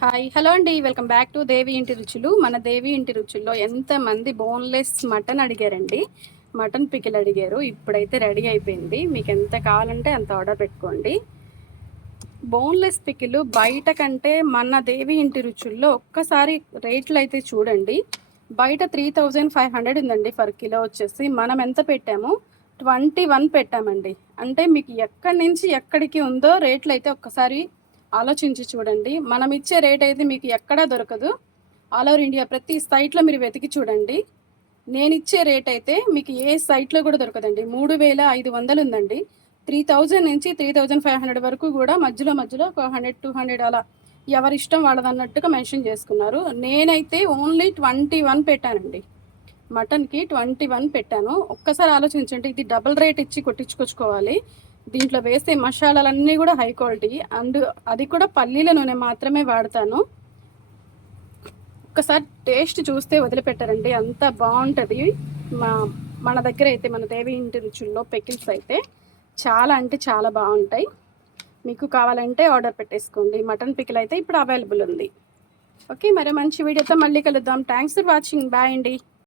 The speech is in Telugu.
హాయ్ హలో అండి, వెల్కమ్ బ్యాక్ టు దేవి ఇంటి రుచులు. మన దేవి ఇంటి రుచుల్లో ఎంతమంది బోన్లెస్ మటన్ అడిగారండి, మటన్ పికిల్ అడిగారు. ఇప్పుడైతే రెడీ అయిపోయింది. మీకు ఎంత కావాలంటే అంత ఆర్డర్ పెట్టుకోండి. బోన్లెస్ పికిల్ బయట కంటే మన దేవి ఇంటి రుచుల్లో ఒక్కసారి రేట్లు అయితే చూడండి. బయట 3500 ఉందండి ఫర్ కిలో వచ్చేసి. మనం ఎంత పెట్టాము? 21 పెట్టామండి. అంటే మీకు ఎక్కడి నుంచి ఎక్కడికి ఉందో రేట్లు అయితే ఒక్కసారి ఆలోచించి చూడండి. మనం ఇచ్చే రేట్ అయితే మీకు ఎక్కడా దొరకదు. ఆల్ ఓవర్ ఇండియా ప్రతి సైట్లో మీరు వెతికి చూడండి. నేను ఇచ్చే రేట్ అయితే మీకు ఏ సైట్లో కూడా దొరకదండి. 3500 ఉందండి. 3000 నుంచి 3500 వరకు కూడా మధ్యలో ఒక 100-200 అలా ఎవరి ఇష్టం వాళ్ళదన్నట్టుగా మెన్షన్ చేసుకున్నారు. నేనైతే ఓన్లీ 21 పెట్టానండి. మటన్కి 21 పెట్టాను. ఒక్కసారి ఆలోచించండి, ఇది డబుల్ రేట్ ఇచ్చి కొట్టించుకొచ్చుకోవాలి. దీంట్లో వేసే మసాలాలన్నీ కూడా హై క్వాలిటీ, అండ్ అది కూడా పల్లీల నూనె మాత్రమే వాడతాను. ఒక్కసారి టేస్ట్ చూస్తే వదిలిపెట్టారండి, అంత బాగుంటుంది. మన దగ్గర అయితే మన దేవి ఇంటి రుచుల్లో పికిల్స్ అయితే చాలా అంటే చాలా బాగుంటాయి. మీకు కావాలంటే ఆర్డర్ పెట్టేసుకోండి. మటన్ పికిల్ అయితే ఇప్పుడు అవైలబుల్ ఉంది. ఓకే, మరో మంచి వీడియోతో మళ్ళీ కలుద్దాం. Thanks for watching. బాయ్ అండి.